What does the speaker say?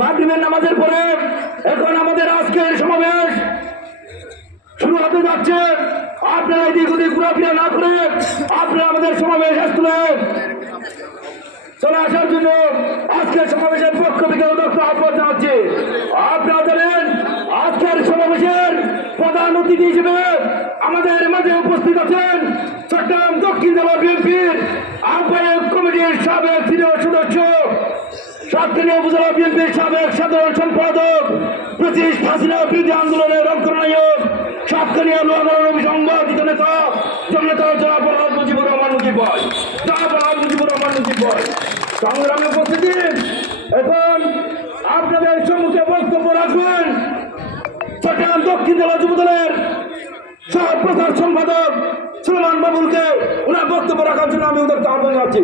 মাগরিবের নামাজের পরে এখন আমাদের আজকের সমাবেশ শুরু হতে যাচ্ছে। আপনারা এদিক ওদিক ঘোরাফেরা না করে আপনারা আমাদের সমাবেশ আসলে চলে আসার জন্য আজকের সমাবেশের পক্ষ থেকে আহ্বান জানাচ্ছি। আপনারা জানেন আজকের সমাবেশের প্রধান অতিথি হিসেবে আমাদের মাঝে উপস্থিত আছেন চট্টগ্রাম দক্ষিণ জেলা বিএনপির আহ্বায়ক কমিটির সাবেক সিনিয়র সদস্য, সাতকানিয়া উপজেলা বিএনপির সাবেক সাধারণ সম্পাদক, 25 হাসিনা বিরোধী আন্দোলনের অগ্রনায়ক, সাতকানিয়া লোহাগড়ার অভিসংবাদিত নেতা জননেতা জনাব মুজিবুর রহমান মুজিব ভাই, জনাব মুজিবুর রহমান মুজিব ভাই। সংগ্রামে উপস্থিতি এখন আপনাদের সম্মুখে বক্তব্য রাখবেন চট্টগ্রাম দক্ষিণ জেলা যুবদলের সহ প্রচার সম্পাদক সুলেমান বাবুলকে। ওনার বক্তব্য রাখার জন্য আমি ওদেরকে আহ্বান জানাচ্ছি।